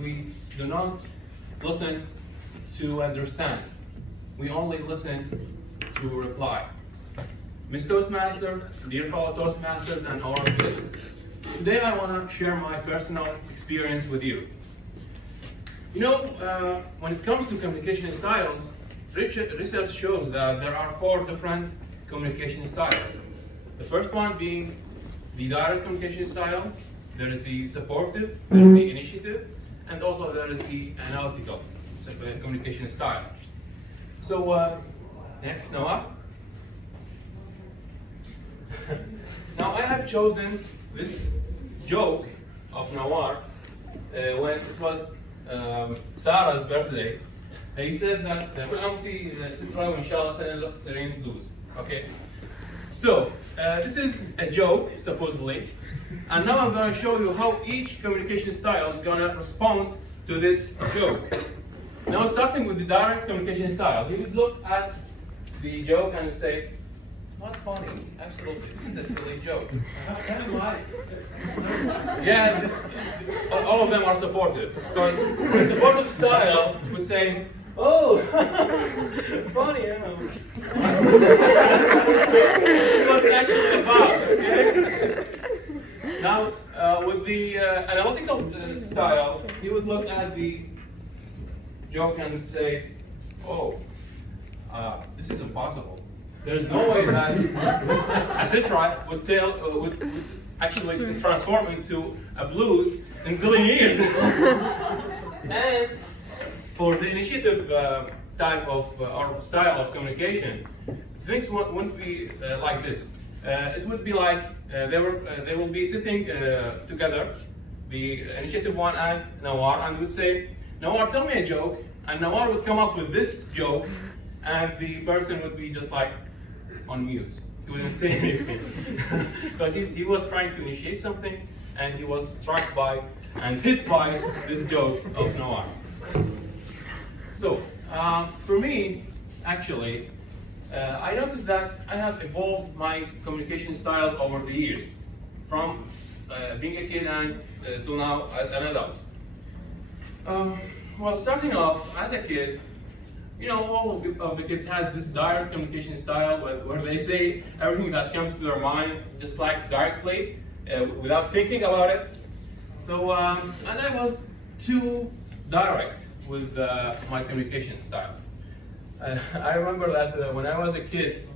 We do not listen to understand. We only listen to reply. Miss Toastmaster, dear fellow Toastmasters, and all our guests. Today I want to share my personal experience with you. You know, when it comes to communication styles, research shows that there are 4 different communication styles. The first one being the direct communication style, there is the supportive, there is the initiative, and also there is the analytical communication style. So next, Noah. Now I have chosen this joke of Nawar when it was Sarah's birthday. He said that كل عمتي سترة وإن شاء الله سنة الأخت سرين دوز. Okay. So this is a joke supposedly, and now I'm going to show you how each communication style is going to respond to this joke. Now starting with the direct communication style, he would look at the joke and would say, "Not funny, absolutely. This is a silly joke." Yeah, all of them are supportive. Because the supportive style would say, "Oh, funny, I know." What's actually about? Okay? Now, with the analytical style, he would look at the joke and would say, "Oh, this is impossible. There's no way that a citri would actually transform into a blues in zillion years." And for the initiative type of or style of communication, things wouldn't be like this. It would be like they will be sitting together, the initiative one and Nawar, and would say, "Nawar, tell me a joke," and Nawar would come up with this joke, and the person would be just like on mute. He wouldn't say anything because he was trying to initiate something, and he was struck by and hit by this joke of Nawar. So for me, actually, I noticed that I have evolved my communication styles over the years, from being a kid and till now as an adult. Well, starting off as a kid, you know, all of the kids have this direct communication style where they say everything that comes to their mind, just like directly, without thinking about it. So, and I was too direct with my communication style. I remember that when I was a kid,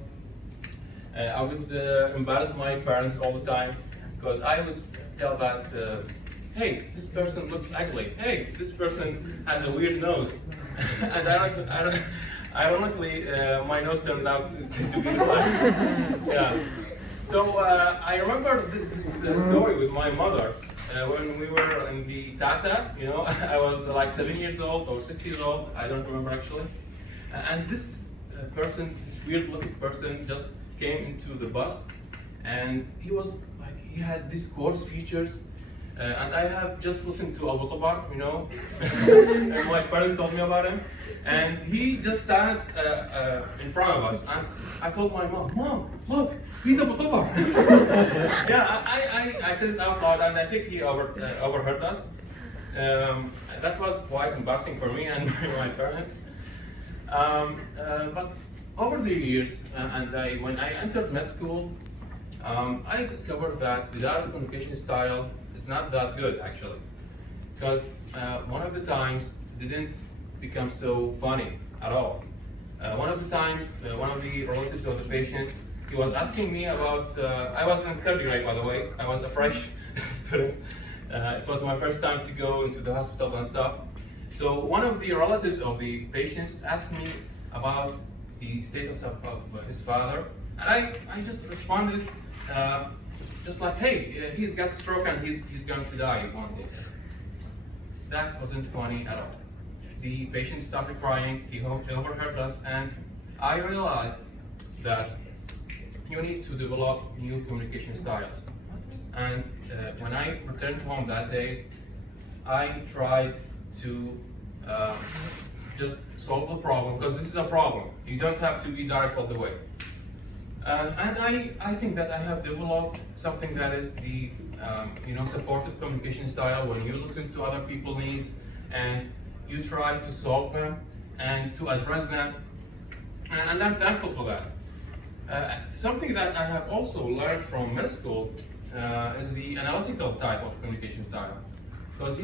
I would embarrass my parents all the time because I would tell that, "Hey, this person looks ugly. Hey, this person has a weird nose." And ironically, my nose turned out to be like, yeah. So I remember this story with my mother when we were in the Tata. You know, I was like 7 years old or 6 years old. I don't remember actually. And this person, this weird-looking person, just came into the bus, and he was like, he had these coarse features. And I have just listened to Abu Tabar, you know, and my parents told me about him. And he just sat in front of us, and I told my mom, "Mom, look, he's Abu Tabar." Yeah, I said it out loud, and I think he overheard us. That was quite embarrassing for me and my parents. But over the years, and when I entered med school, I discovered that the direct communication style is not that good actually, because one of the times didn't become so funny at all. One of the times, one of the relatives of the patients, he was asking me about, I was in 3rd grade by the way, I was a fresh student. It was my first time to go into the hospital and stuff. So one of the relatives of the patients asked me about the status of his father, and I just responded, just like, "Hey, he's got stroke and he's going to die one day." That wasn't funny at all. The patient started crying, he overheard us, and I realized that you need to develop new communication styles. And when I returned home that day, I tried to just solve the problem, because this is a problem. You don't have to be direct all the way. And I think that I have developed something that is the supportive communication style, when you listen to other people's needs and you try to solve them and to address them. And I'm thankful for that. Something that I have also learned from middle school is the analytical type of communication style. Because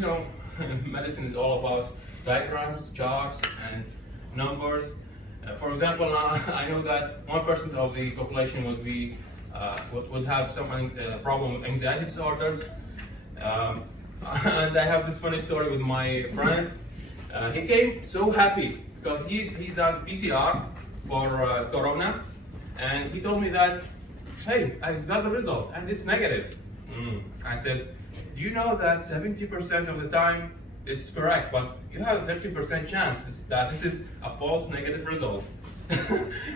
medicine is all about diagrams, charts, and numbers. For example, I know that 1% of the population would have some problem with anxiety disorders. And I have this funny story with my friend. He came so happy because he's done PCR for Corona, and he told me that, hey, I got the result and it's negative. I said, do you know that 70% of the time it's correct, but you have a 30% chance that this is a false negative result?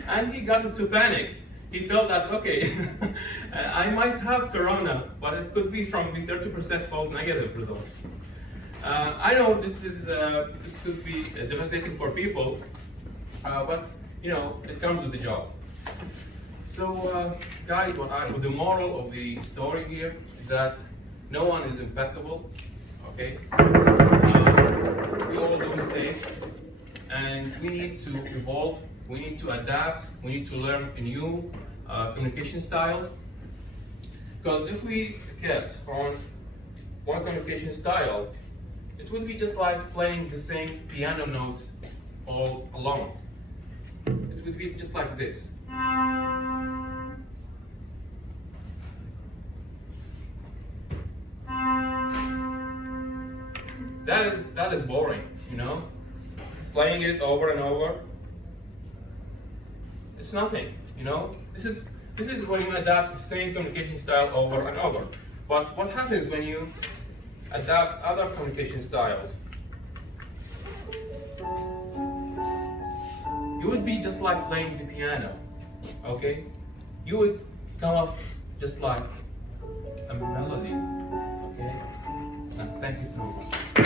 And he got into panic. He felt that, okay, I might have Corona, but it could be from the 30% false negative results. I know this could be devastating for people, but it comes with the job. So, guys, the moral of the story here is that no one is impeccable. Okay, we all do mistakes, and we need to evolve. We need to adapt. We need to learn new communication styles. Because if we kept on one communication style, it would be just like playing the same piano notes all along. It would be just like this. That is boring, Playing it over and over, it's nothing, This is when you adapt the same communication style over and over. But what happens when you adapt other communication styles? You would be just like playing the piano, okay? You would come up just like a melody, okay? And thank you so much.